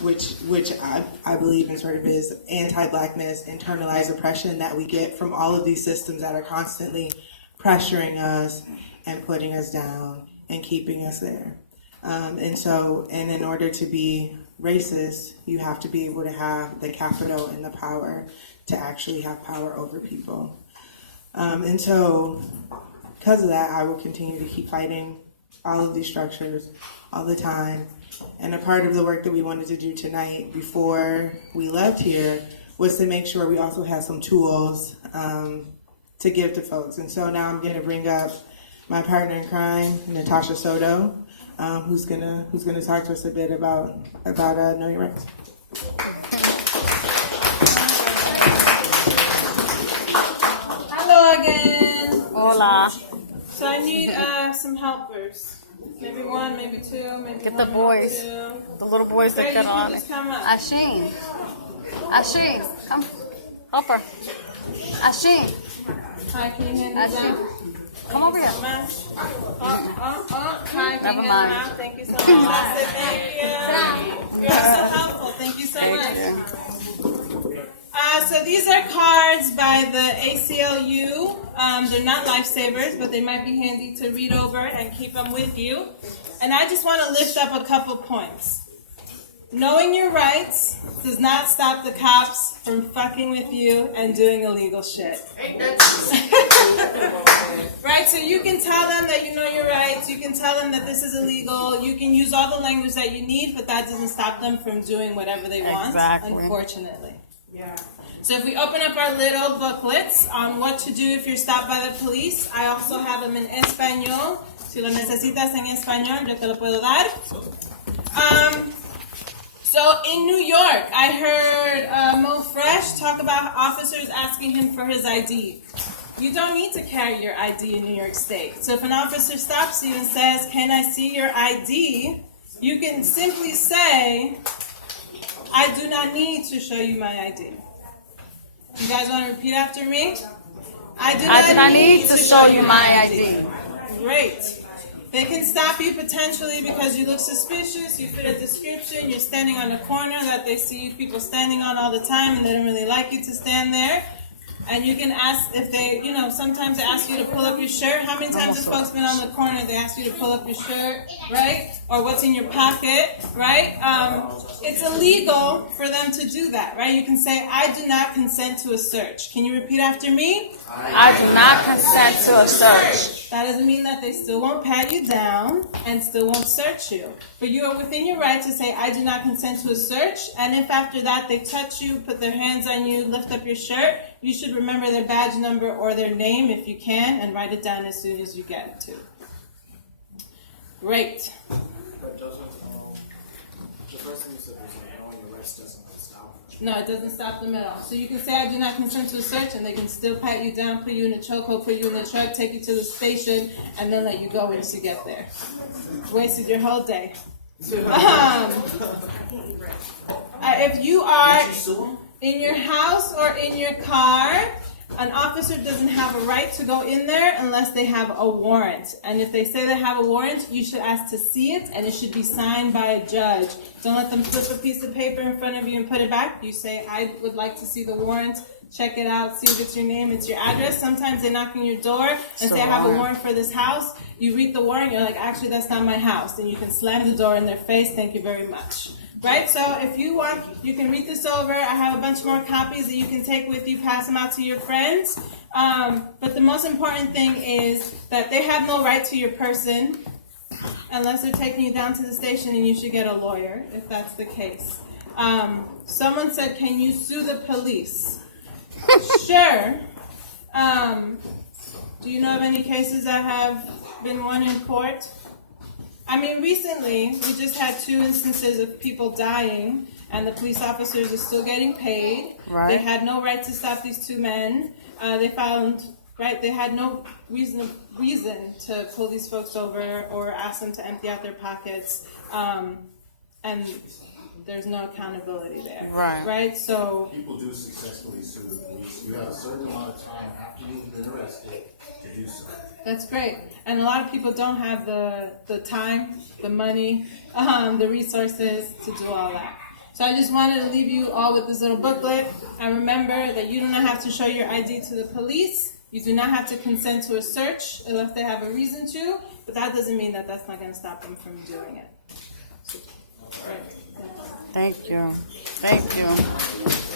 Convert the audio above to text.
which I believe in sort of is anti-blackness, internalized oppression that we get from all of these systems that are constantly pressuring us and putting us down and keeping us there. And in order to be racist, you have to be able to have the capital and the power to actually have power over people. And so because of that, I will continue to keep fighting all of these structures all the time. And a part of the work that we wanted to do tonight before we left here was to make sure we also have some tools to give to folks. And so now I'm going to bring up my partner in crime, Natasha Soto, who's gonna talk to us a bit about Know Your Rights. Hello again. Hola. So I need some helpers. Maybe one, maybe two, maybe Get one, the boys. maybe two. The little boys that Great, get you can on it. just come up. Asheen, come. Help her. Asheen, Hi, can you hand this Asheen. out? Come over here. So much. Hi, can you Never hand mind. them out? Thank you so much. That's it. Thank you. You're so helpful. Thank you so much. So these are cards by the ACLU. They're not lifesavers, but they might be handy to read over and keep them with you. And I just want to lift up a couple points. Knowing your rights does not stop the cops from fucking with you and doing illegal shit. Right? So you can tell them that you know your rights. You can tell them that this is illegal. You can use all the language that you need, but that doesn't stop them from doing whatever they want, unfortunately. Yeah. So if we open up our little booklets on what to do if you're stopped by the police, I also have them in español. Si lo necesitas en español, yo te lo puedo dar. So in New York, I heard Mo Fresh talk about officers asking him for his ID. You don't need to carry your ID in New York State. So if an officer stops you and says, "Can I see your ID?" you can simply say, "I do not need to show you my ID." You guys want to repeat after me? I do not need to show you my ID. Great. They can stop you potentially because you look suspicious, you fit a description, you're standing on a corner that they see people standing on all the time and they don't really like you to stand there. And you can ask if they, sometimes they ask you to pull up your shirt. How many times have folks been on the corner, they ask you to pull up your shirt, right? Or what's in your pocket, right? It's illegal for them to do that, right? You can say, "I do not consent to a search." Can you repeat after me? I do not consent to a search. That doesn't mean that they still won't pat you down and still won't search you. But you are within your right to say, "I do not consent to a search." And if after that they touch you, put their hands on you, lift up your shirt, you should remember their badge number or their name if you can and write it down as soon as you get it to. Great. But doesn't, the first thing you said was knowing your rights doesn't stop them. No, it doesn't stop them at all. So you can say, "I do not consent to a search," and they can still pat you down, put you in a chokehold, put you in the truck, take you to the station, and then let you go once you get there. Wasted your whole day. If you are in your house or in your car, an officer doesn't have a right to go in there unless they have a warrant. And if they say they have a warrant, you should ask to see it, and it should be signed by a judge. Don't let them flip a piece of paper in front of you and put it back. You say, "I would like to see the warrant. Check it out, see if it's your name, it's your address." Sometimes they knock on your door and say, "I have a warrant for this house." You read the warrant, you're like, "Actually, that's not my house." And you can slam the door in their face. "Thank you very much." Right? So if you want, you can read this over. I have a bunch more copies that you can take with you, pass them out to your friends. But the most important thing is that they have no right to your person unless they're taking you down to the station, and you should get a lawyer if that's the case. Someone said, "Can you sue the police?" Sure. Do you know of any cases that have been won in court? I mean, recently, we just had 2 instances of people dying, and the police officers are still getting paid. Right. They had no right to stop these 2 men. They had no reason to pull these folks over or ask them to empty out their pockets. And there's no accountability there. Right? So People do successfully sue the police. You have a certain amount of time after you've been arrested to do so. that's great. And a lot of people don't have the time, the money, the resources to do all that. So I just wanted to leave you all with this little booklet. And remember that you do not have to show your ID to the police. You do not have to consent to a search unless they have a reason to. But that doesn't mean that that's not going to stop them from doing it. Thank you. Thank you.